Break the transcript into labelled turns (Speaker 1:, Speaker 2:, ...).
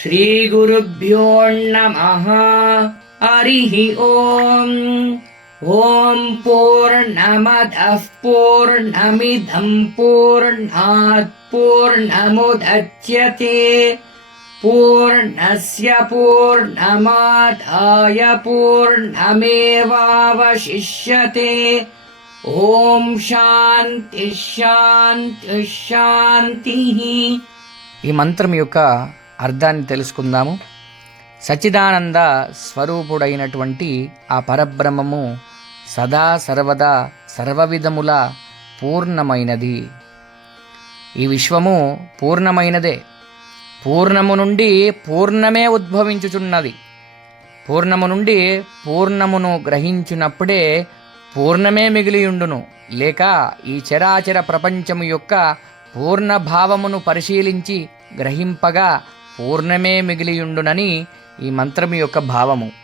Speaker 1: श्रीगुरुभ्यो नमः हरिः ॐ ॐ पूर्णमदः पूर्णमिदं पूर्णात् पूर्णमुदच्यते पूर्णस्य पूर्णमादाय पूर्णमेवावशिष्यते ॐ शान्तिः शान्तिः शान्तिः
Speaker 2: ఈ మంత్రం యొక్క అర్థాన్ని తెలుసుకుందాము. సచిదానంద స్వరూపుడైనటువంటి ఆ పరబ్రహ్మము సదా సర్వదా సర్వవిధముల పూర్ణమైనది. ఈ విశ్వము పూర్ణమైనదే. పూర్ణము నుండి పూర్ణమే ఉద్భవించుచున్నది. పూర్ణము నుండి పూర్ణమును గ్రహించినప్పుడే పూర్ణమే మిగిలియుండును. లేక ఈ చరాచర ప్రపంచము యొక్క పూర్ణ భావమును పరిశీలించి గ్రహింపగా పూర్ణమే మిగిలియుండునని ఈ మంత్రము యొక్క భావము.